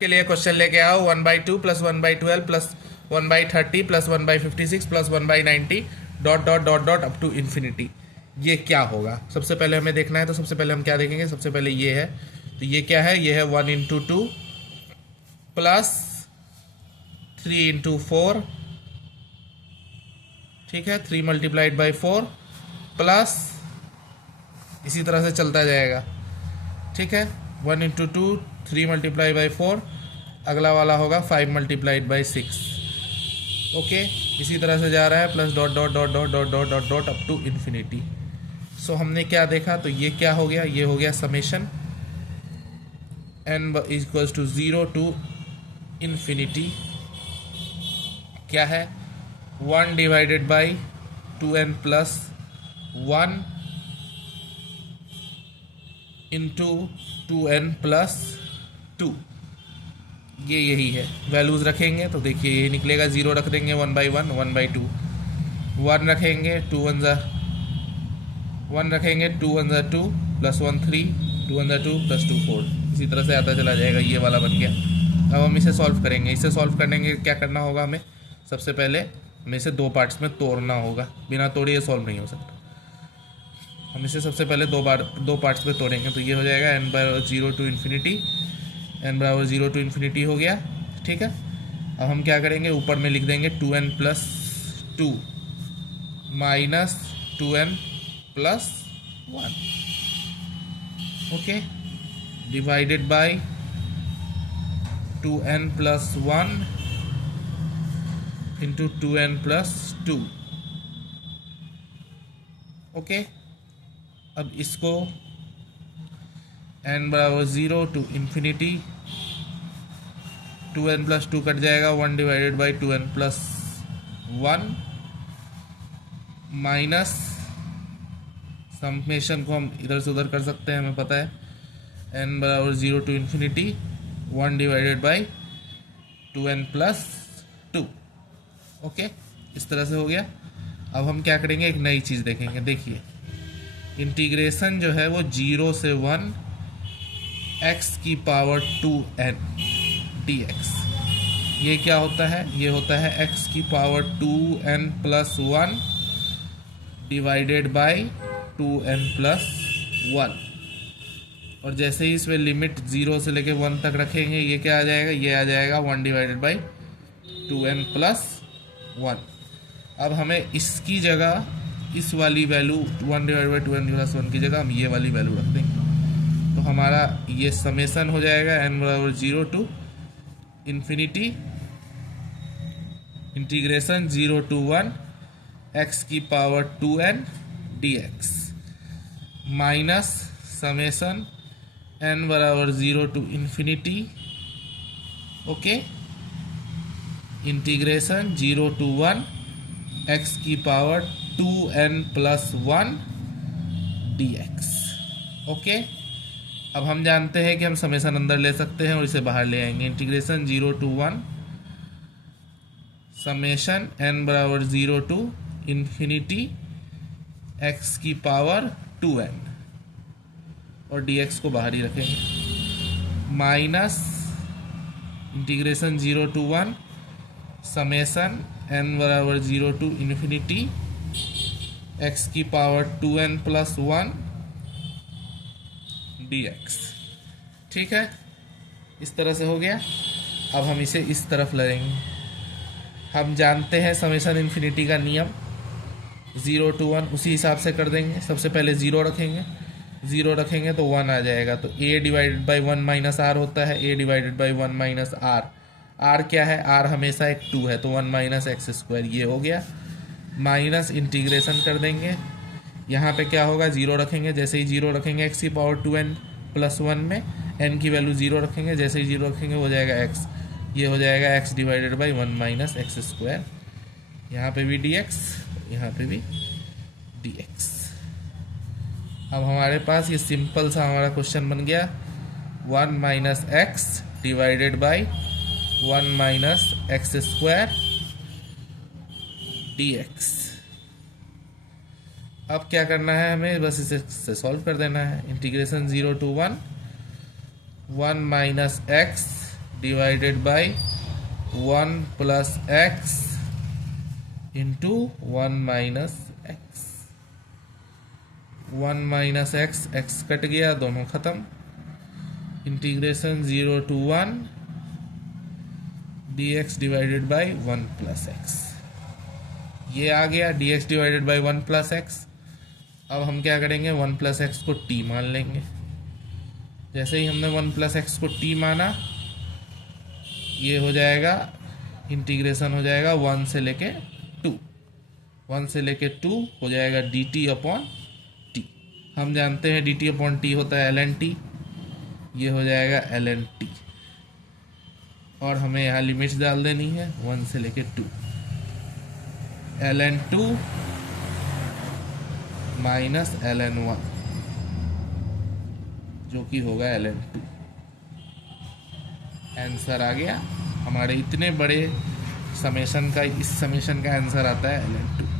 के लिए क्वेश्चन लेके आओ 1/2 plus 1/12 plus 1/30 plus 1/56 plus 1/90 dot dot dot dot up to infinity. ये क्या होगा सबसे पहले हमें देखना है। तो सबसे पहले हम क्या देखेंगे, सबसे पहले ये है। तो ये क्या है, ये है 1 × 2 प्लस 3 × 4, ठीक है, 3 × 4 प्लस इसी तरह से चलता जाएगा, ठीक है। 1 × 2 3 × 4, अगला वाला होगा 5 × 6, ओके। इसी तरह से जा रहा है plus dot dot dot dot dot dot dot dot up to infinity. So हमने क्या देखा, तो ये क्या हो गया, ये हो गया summation n equals to 0 to infinity, क्या है 1/2n plus 1 into 2n plus 2। ये यही है, वैल्यूज़ रखेंगे तो देखिए ये निकलेगा। 0 रख देंगे 1/1, 1/2, 1 रखेंगे 2 1 ज़ा 1 रखेंगे 2 1 ज़ा 2 प्लस 1 3, 2 1 ज़ा 2 प्लस 2 4, इसी तरह से आता चला जाएगा। ये वाला बन गया। अब हम इसे सॉल्व करेंगे। इसे सॉल्व करने के क्या करना होगा हमें, सबसे पहले हमें इसे दो पार्ट्स में तोड़ना होगा। बिना तोड़े ये सॉल्व नहीं हो सकता। हम इसे सबसे पहले दो पार्ट्स में तोड़ेंगे। तो ये हो जाएगा n/0 to infinity, n/0 to infinity हो गया, ठीक है। अब हम क्या करेंगे, ऊपर में लिख देंगे 2n plus 2 minus 2n plus 1, okay, divided by 2n plus 1 into 2n plus 2, okay. अब इसको n/0 to infinity, 2n plus 2 cut जाएगा, 1/2n प्लस 1 माइनस समेशन को हम इधर से उधर कर सकते हैं, हमें पता है, n/0 to infinity 1/2n plus 2, okay. इस तरह से हो गया। अब हम क्या करेंगे, एक नई चीज़ देखेंगे। देखिए इंटीग्रेशन जो है वो 0 से 1 x की पावर 2n dx। ये क्या होता है, ये होता है x की power 2n plus 1 divided by 2n plus 1। और जैसे ही इसमें लिमिट 0 से लेके 1 तक रखेंगे, ये क्या आ जाएगा, ये आ जाएगा 1/2n प्लस 1। अब हमें इसकी जगह, इस वाली वैल्यू 1/2n प्लस 1 की जगह हम ये वाली वैल्यू रख देंगे। तो हमारा ये समेसन हो जाएगा n/0 to infinity integration 0 to 1 x की power 2n dx minus summation n/0 to infinity, okay, integration 0 to 1 x की power 2n plus 1 dx, okay. अब हम जानते हैं कि हम समेसन अंदर ले सकते हैं और इसे बाहर ले आएंगे। Integration 0 to 1 summation n/0 to infinity x की पावर 2n, और dx को बाहर ही रखेंगे, minus integration 0 to 1 summation n/0 to infinity x की पावर 2n प्लस 1 dx, ठीक है। इस तरह से हो गया। अब हम इसे इस तरफ लेंगे। हम जानते हैं समेसन इन्फिनिटी का नियम, 0 टू 1 उसी हिसाब से कर देंगे। सबसे पहले 0 रखेंगे, 0 रखेंगे तो 1 आ जाएगा। तो a divided by 1 minus r होता है, a divided by 1 minus r. R क्या है, आर हमेशा एक 2 है, तो 1 माइनस एक्स स्क्वायर, ये हो गया। माइनस इंटीग्रेशन कर देंगे, यहाँ पे क्या होगा, 0 रखेंगे। जैसे ही 0 रखेंगे x की पावर 2n प्लस 1 में n की वैल्यू 0 रखेंगे, जैसे ही 0 रखेंगे हो जाएगा x, ये हो जाएगा x divided by 1 minus x square. यहाँ पे भी dx, यहाँ पे भी dx। अब हमारे पास ये सिंपल सा हमारा क्वेश्चन बन गया, 1 minus x divided by 1 minus x square dx। अब क्या करना है हमें, बस इसे सॉल्व कर देना है। Integration 0 to 1 1 minus x divided by 1 plus x into 1 minus x. 1 minus x, x cut गया, दोनों खत्म। Integration 0 to 1 dx divided by 1 plus x. ये आ गया dx divided by 1 plus x. अब हम क्या करेंगे, 1 प्लस एक्स को t मान लेंगे। जैसे ही हमने 1 प्लस एक्स को t माना, ये हो जाएगा, इंटीग्रेशन हो जाएगा 1 से लेके 2, 1 से लेके 2 हो जाएगा dt अपॉन t। हम जानते हैं dt अपॉन t होता है ln t, ये हो जाएगा ln t। और हमें यहाँ लिमिट्स डाल देनी है 1 से लेके 2, ln 2 माइनस ln 1, जो कि होगा ln 2। आंसर आ गया हमारे इतने बड़े समेशन का, इस समेशन का आंसर आता है ln 2।